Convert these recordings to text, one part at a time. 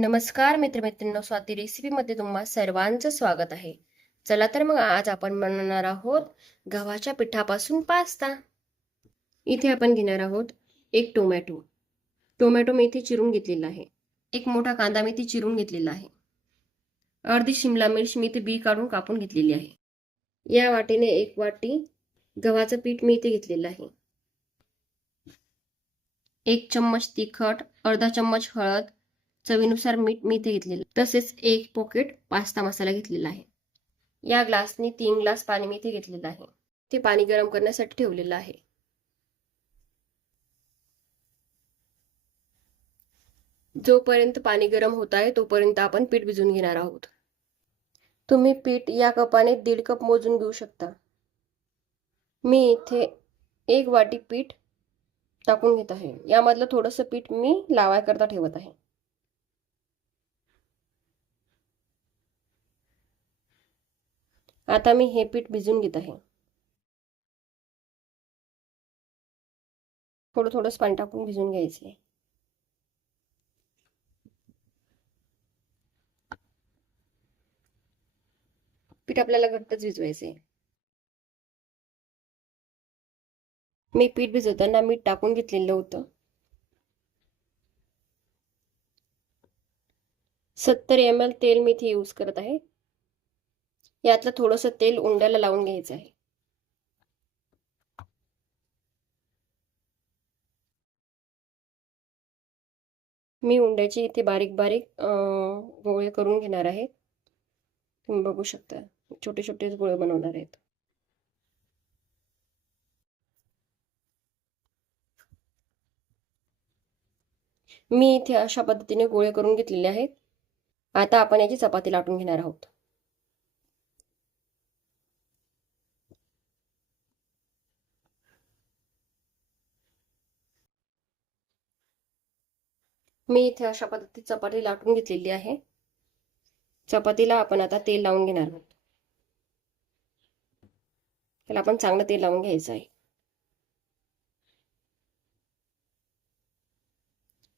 नमस्कार मित्रमित्रांनो स्वाती रेसिपीमध्ये तुम्हा सर्वांचं स्वागत आहे. चला तर मग आज आपण बनवणार आहोत गव्हाच्या पिठापासून पास्ता. इथे आपण घेणार आहोत एक टोमॅटो. टोमॅटो मी इथे चिरून घेतलेला आहे. एक मोठा कांदा मी इथे चिरून घेतलेला आहे. अर्धी शिमला मिर्च मी इथे बी काढून कापून घेतलेली आहे. या वाटीने एक वाटी गव्हाचं पीठ मी इथे घेतलेलं आहे. एक चम्मच तिखट अर्धा चम्मच हळद चवीनुसार मीठ मी इथे घेतलेलं. तसेच एक पॉकेट पास्ता मसाला घेतलेला आहे. या ग्लासने तीन ग्लास पाणी मी इथे घेतलेलं आहे. ते पाणी गरम करण्यासाठी ठेवलेलं आहे. जोपर्यंत पाणी गरम होत आहे तोपर्यंत आपण पीठ भिजून घेणार आहोत. तुम्ही पीठ या कपाने दीड कप मोजून घेऊ शकता. मी इथे एक वाटी पीठ टाकून घेत आहे. यामधलं थोडंसं पीठ मी लावायकरता ठेवत आहे. आता मी हे पीठ भिजून घेत आहे. थोडं थोडंच पाणी टाकून भिजून घ्यायचे. पीठ आपल्याला घट्टच भिजवायचे मी पीठ भिजवताना मीठ टाकून घेतलेलं होतं. सत्तर एम एल तेल मी इथे यूज करत आहे. यातलं थोडंसं तेल उंड्याला लावून घ्यायचं आहे. मी उंड्याची इथे बारीक बारीक गोळे करून घेणार आहे. तुम्ही बघू शकता छोटे छोटेच गोळे बनवणार आहेत. मी इथे अशा पद्धतीने गोळे करून घेतलेले आहेत. आता आपण याची चपाती लाटून घेणार आहोत. मी इथे अशा पद्धती चपाती लाटून घेतलेली आहे. चपातीला आपण आता तेल लावून घेणार आहोत. त्याला आपण चांगलं तेल लावून घ्यायचं आहे.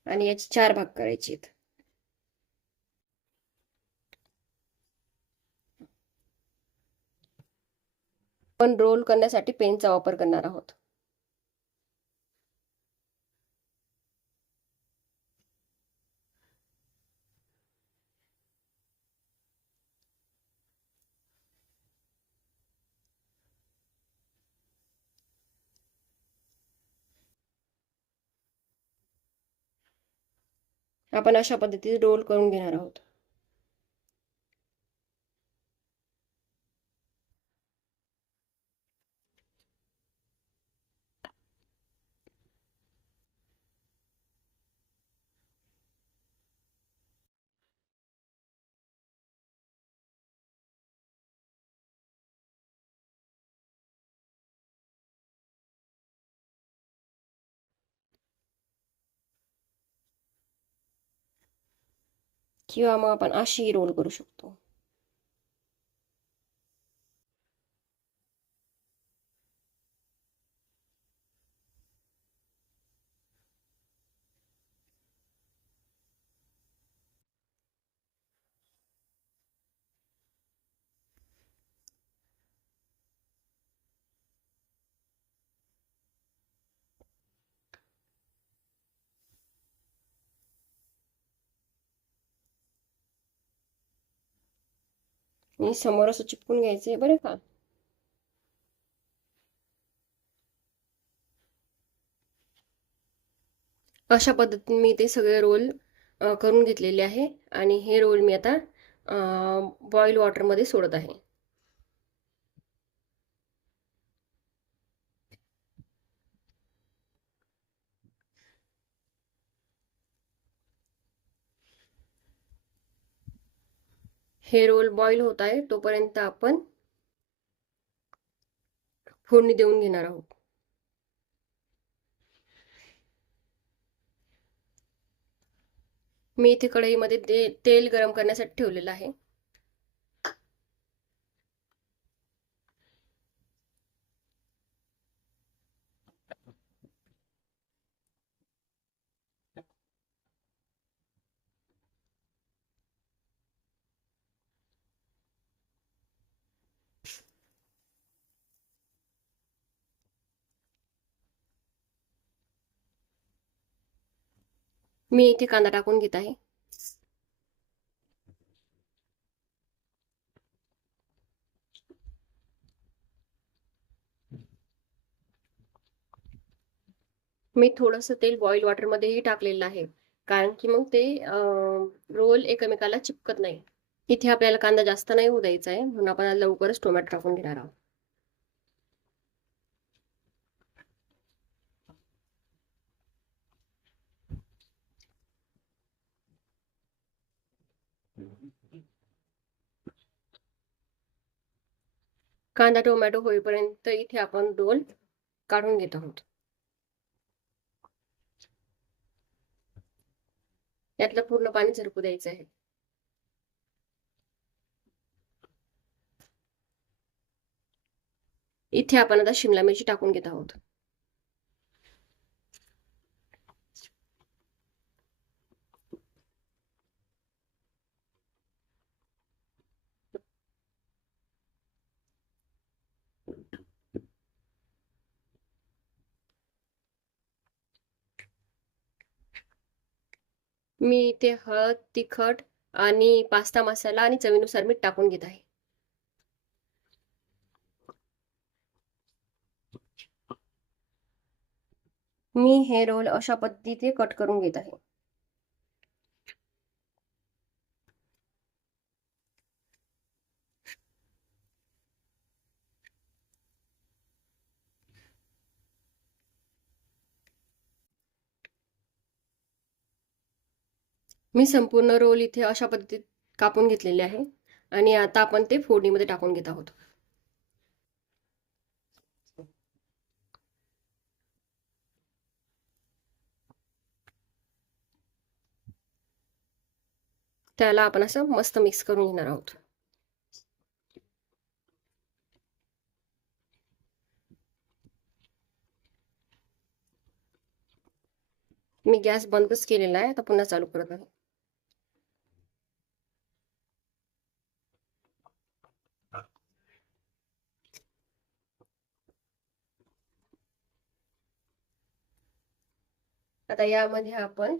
आणि याचे चार भाग करायचे आहेत. आपण रोल करण्यासाठी पेनचा वापर करणार आहोत. आपण अशा पद्धतीने रोल करून घेणार आहोत. किंवा मग आपण अशी रोल करू शकतो मी समोर असं चिपकून आहे बरं का? अशा पद्धतीने मी ते सगळे रोल करून घेतलेले आहे आणि हे रोल मी आता बॉईल वॉटरमध्ये सोडत आहे. हे रोल बॉईल होत आहे तोपर्यंत आपण फोडणी देऊन घेणार आहोत. मी इथे कढईमध्ये ते तेल गरम करण्यासाठी ठेवलेलं आहे. मी इथे कांदा टाकून घेत आहे. मी थोडंसं तेल बॉईल वॉटरमध्येही टाकलेलं आहे. कारण की मग ते रोल एकमेकाला चिपकत नाही. इथे आपल्याला कांदा जास्त नाही होऊ द्यायचा आहे. म्हणून आपण लवकरच टोमॅटो टाकून घेणार आहोत. कांदा टोमॅटो होईपर्यंत इथे आपण रोल काढून घेत आहोत. यातलं पूर्ण पाणी झरपू द्यायचं आहे. इथे आपण आता शिमला मिरची टाकून घेत आहोत. मी इथे हळद तिखट आणि पास्ता मसाला आणि चवीनुसार मीठ टाकून घेत आहे. मी हे रोल अशा पद्धतीने कट करून घेत आहे. मी संपूर्ण रोल इथे अशा पद्धतीत कापून घेतलेले आहे आणि आता आपण ते फोडणीमध्ये टाकून घेत आहोत. त्याला आपण असं मस्त मिक्स करून घेणार आहोत. मी गॅस बंदच केलेला आहे आता पुन्हा चालू करत आहे. आता यामध्ये आपण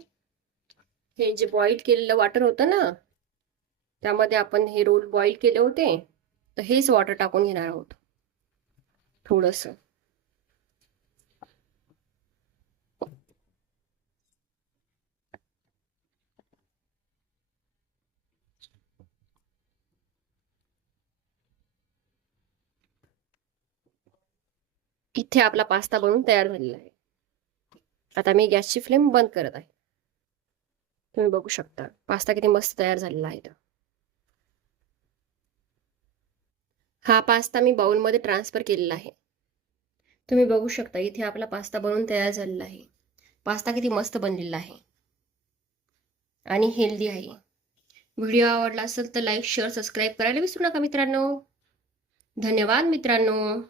हे जे बॉईल केलेलं वॉटर होतं ना त्यामध्ये आपण हे रोल बॉईल केले होते तर हेच वॉटर टाकून घेणार आहोत. थोडस. इथे आपला पास्ता बनवून तयार झालेला आहे. आता मी गॅसची फ्लेम बंद करत आहे. तुम्ही बघू शकता. पास्ता किती मस्त तयार झालेला आहे हा पास्ता मी बाउलमध्ये ट्रान्सफर केलेला आहे. तुम्ही बघू शकता इथे आपला पास्ता बनवून तयार झालेला आहे. पास्ता किती मस्त बनलेला आहे. आणि हेल्दी आहे. व्हिडिओ आवडला असेल तर लाईक शेअर सबस्क्राईब करायला विसरू नका मित्रांनो. धन्यवाद मित्रांनो.